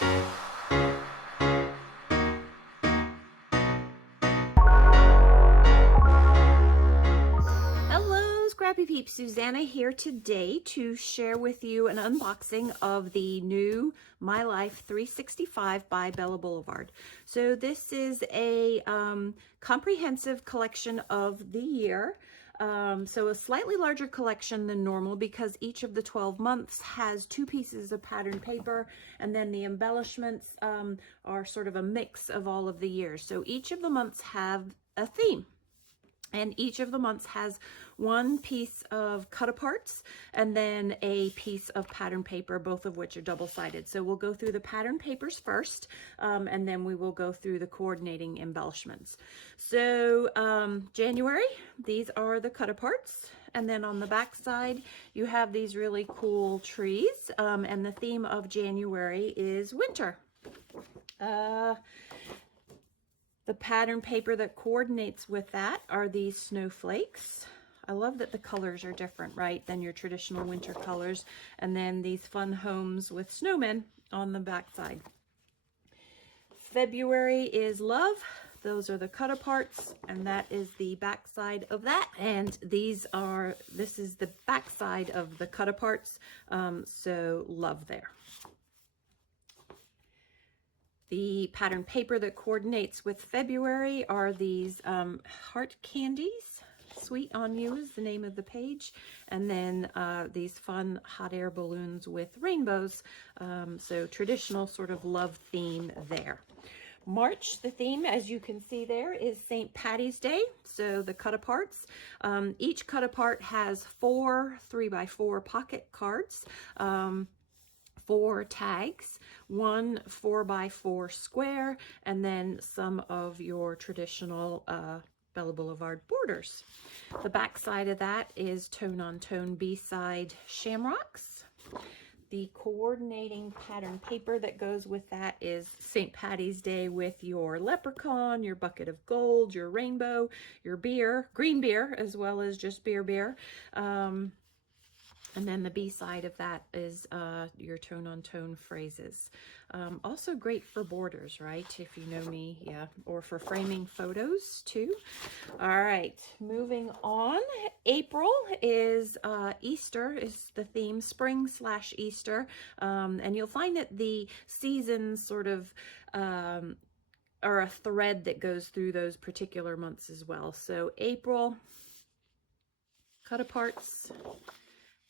Hello, Scrappy Peeps. Susanna here today to share with you an unboxing of the new My Life 365 by Bella Boulevard. So this is a comprehensive collection of the year. So a slightly larger collection than normal because each of the 12 months has 2 pieces of patterned paper, and then the embellishments are sort of a mix of all of the years. So each of the months have a theme. And each of the months has 1 piece of cut-aparts and then a piece of pattern paper, both of which are double-sided. So we'll go through the pattern papers first, and then we will go through the coordinating embellishments. So January, these are the cut-aparts. And then on the back side, you have these really cool trees. And the theme of January is winter. The pattern paper that coordinates with that are these snowflakes. I love that the colors are different, right, than your traditional winter colors. And then these fun homes with snowmen on the back side. February is love. Those are the cut-aparts, and that is the back side of that. And this is the back side of the cut-aparts, so love there. The pattern paper that coordinates with February are these heart candies. Sweet on You is the name of the page. And then these fun hot air balloons with rainbows. So traditional sort of love theme there. March, the theme, as you can see there, is St. Patty's Day. So the cut-aparts. Each cut-apart has 4 3x4 pocket cards. 4 tags, 1 4x4 square, and then some of your traditional Bella Boulevard borders. The back side of that is tone-on-tone B-side shamrocks. The coordinating pattern paper that goes with that is St. Patty's Day with your leprechaun, your bucket of gold, your rainbow, your beer, green beer, as well as just beer. And then the B side of that is your tone-on-tone phrases. Also great for borders, right? If you know me, yeah. Or for framing photos too. All right, moving on. April is Easter is the theme, spring/Easter. And you'll find that the seasons sort of are a thread that goes through those particular months as well. So April, cut-aparts,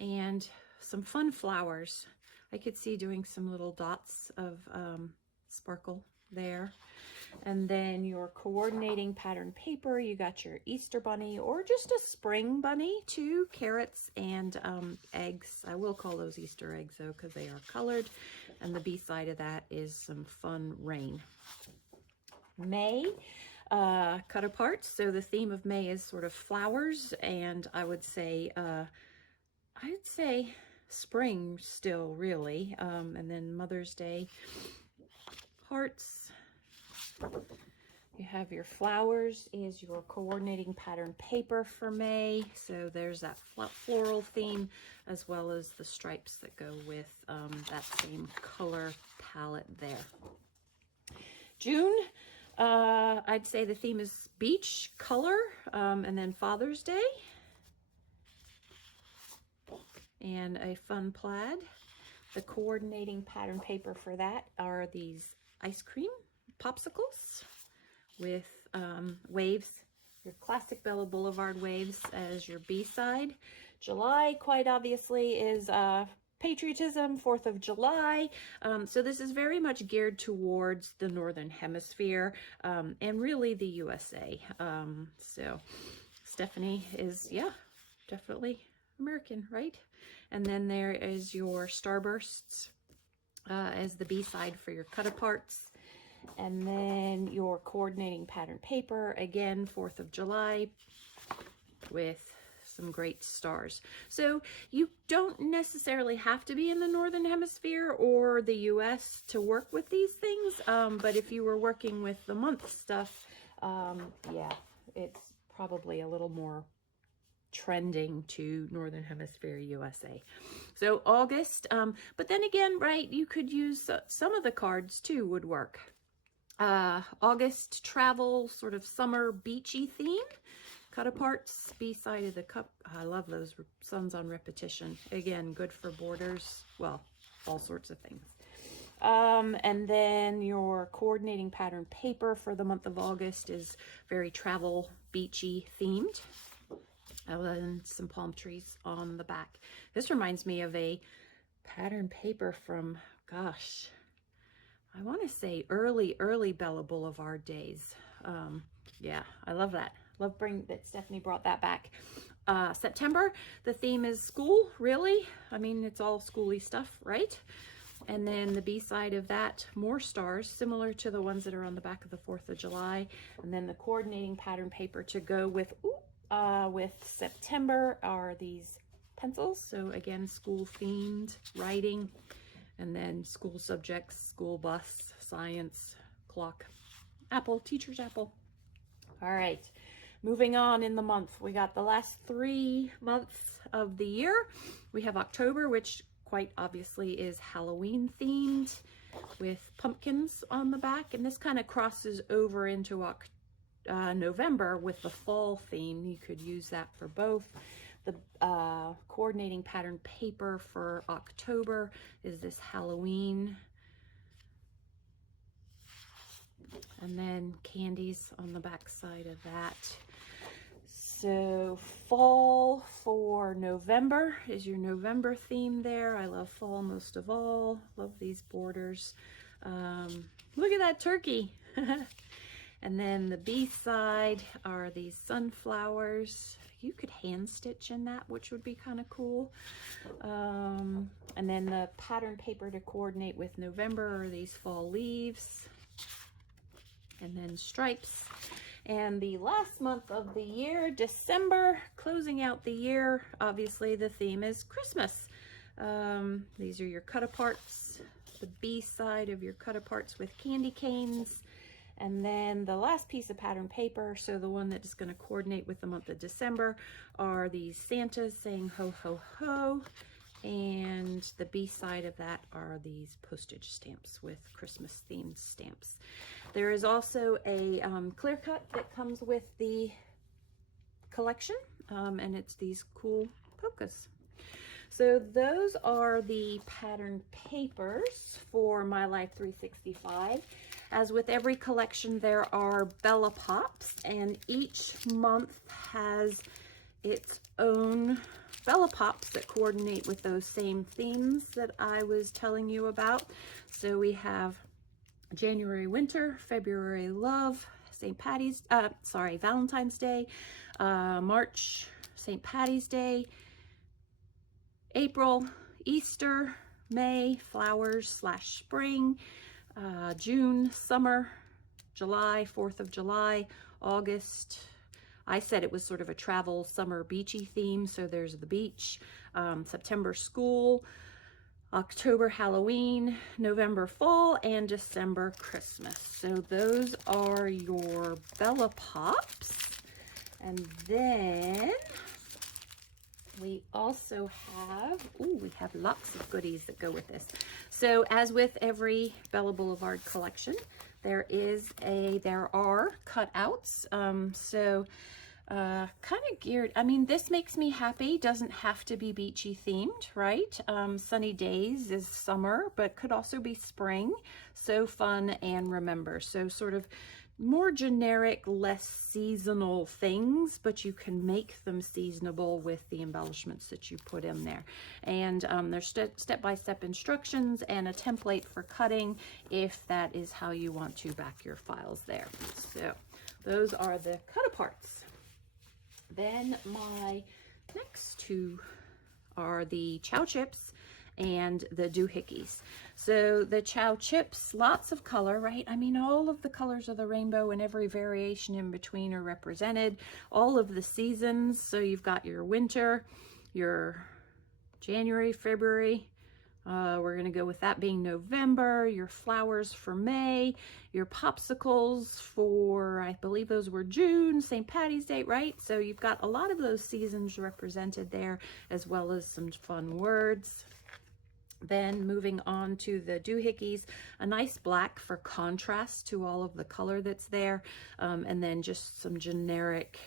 and some fun flowers. I could see doing some little dots of sparkle there. And then your coordinating pattern paper, you got your Easter bunny or just a spring bunny, 2 carrots and eggs. I will call those Easter eggs though, because they are colored. And the B side of that is some fun rain. May, cut-aparts. So the theme of May is sort of flowers, and I would say spring still, really. And then Mother's Day, hearts. You have your flowers is your coordinating pattern paper for May. So there's that floral theme, as well as the stripes that go with that same color palette there. June, I'd say the theme is beach color, and then Father's Day. And a fun plaid. The coordinating pattern paper for that are these ice cream popsicles with waves, your classic Bella Boulevard waves as your B-side. July, quite obviously, is patriotism, 4th of July. So this is very much geared towards the Northern Hemisphere and really the USA. So Stephanie is, yeah, definitely American, right? And then there is your starbursts as the B-side for your cut-aparts. And then your coordinating pattern paper, again, 4th of July with some great stars. So you don't necessarily have to be in the Northern Hemisphere or the US to work with these things. But if you were working with the month stuff, yeah, it's probably a little more trending to Northern Hemisphere USA. So August, but then again, right, you could use some of the cards too would work. August travel, sort of summer beachy theme. Cut aparts, B-side of the cup. I love those suns on repetition. Again, good for borders. Well, all sorts of things. And then your coordinating pattern paper for the month of August is very travel beachy themed. And some palm trees on the back. This reminds me of a pattern paper from, gosh, I want to say early Bella Boulevard days. Yeah, I love that. Love that Stephanie brought that back. September, the theme is school, really. I mean, it's all schooly stuff, right? And then the B-side of that, more stars, similar to the ones that are on the back of the 4th of July. And then the coordinating pattern paper to go with September are these pencils. So again, school themed writing, and then school subjects, school bus, science, clock, apple, teacher's apple. All right, moving on in the month. We got the last 3 months of the year. We have October, which quite obviously is Halloween themed with pumpkins on the back. And this kind of crosses over into November with the fall theme. You could use that for both. The coordinating pattern paper for October is this Halloween. And then candies on the back side of that. So fall for November is your November theme there. I love fall most of all. Love these borders. Look at that turkey. And then the B side are these sunflowers. You could hand stitch in that, which would be kind of cool. And then the pattern paper to coordinate with November are these fall leaves. And then stripes. And the last month of the year, December, closing out the year, obviously the theme is Christmas. These are your cut aparts, the B side of your cut aparts with candy canes. And then the last piece of pattern paper, so the one that is going to coordinate with the month of December, are these Santas saying ho, ho, ho. And the B side of that are these postage stamps with Christmas themed stamps. There is also a clear cut that comes with the collection, and it's these cool polkas. So those are the pattern papers for My Life 365. As with every collection, there are Bella Pops, and each month has its own Bella Pops that coordinate with those same themes that I was telling you about. So we have January Winter, February Love, Valentine's Day, March St. Patty's Day, April Easter, May Flowers / Spring, June Summer, July 4th of July, August. I said it was sort of a travel summer beachy theme, so there's the beach. September school, October Halloween, November fall, and December Christmas. So those are your Bella Pops. And then we also have, we have lots of goodies that go with this. So as with every Bella Boulevard collection, there are cutouts. Kind of geared, I mean, this makes me happy. Doesn't have to be beachy themed, right? Sunny days is summer, but could also be spring. So fun and remember. So sort of more generic, less seasonal things, but you can make them seasonable with the embellishments that you put in there. And there's step-by-step instructions and a template for cutting if that is how you want to back your files there. So those are the cut-aparts. Then my next two are the Chow Chips and the doohickeys. So the Chow Chips, lots of color, right? I mean, all of the colors of the rainbow and every variation in between are represented. All of the seasons. So you've got your winter, your January, February, We're going to go with that being November, your flowers for May, your popsicles for, I believe those were June, St. Patty's Day, right? So you've got a lot of those seasons represented there, as well as some fun words. Then moving on to the doohickeys, a nice black for contrast to all of the color that's there, and then just some generic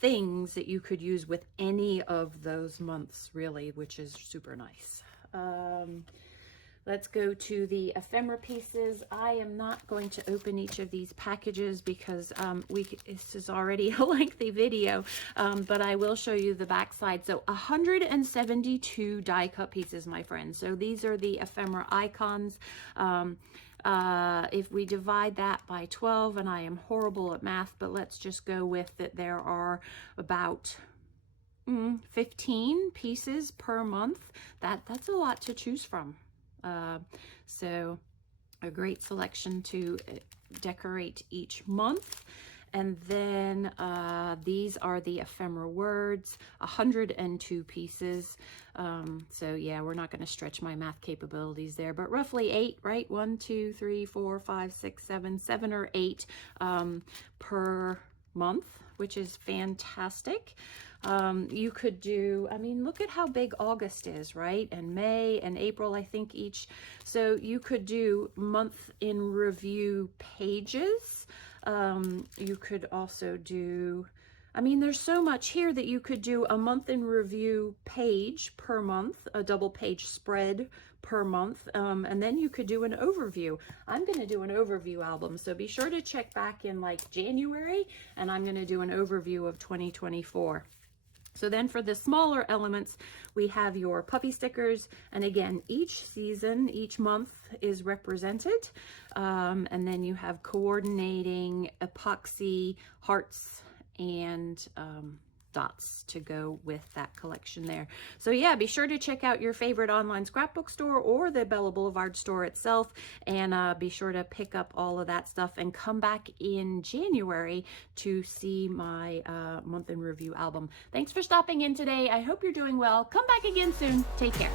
things that you could use with any of those months, really, which is super nice. Let's go to the ephemera pieces. I am not going to open each of these packages because this is already a lengthy video, but I will show you the back side. So 172 die cut pieces, my friends. So these are the ephemera icons. If we divide that by 12, and I am horrible at math, but let's just go with that there are about 15 pieces per month. That's a lot to choose from. So a great selection to decorate each month. And then these are the ephemera words, 102 pieces. So yeah, we're not going to stretch my math capabilities there, but roughly 8, right? 1, 2, 3, 4, 5, 6, 7 or 8 per month, which is fantastic. You could do, I mean, look at how big August is, right? And May and April, I think each. So you could do month in review pages. You could also do, I mean, there's so much here that you could do a month in review page per month, a double page spread per month, and then you could do an overview. I'm going to do an overview album, so be sure to check back in like January, and I'm going to do an overview of 2024. So then for the smaller elements, we have your puppy stickers. And again, each season, each month is represented. And then you have coordinating epoxy hearts and dots to go with that collection there. So yeah, be sure to check out your favorite online scrapbook store or the Bella Boulevard store itself, and be sure to pick up all of that stuff and come back in January to see my month in review album. Thanks for stopping in today. I hope you're doing well. Come back again soon. Take care.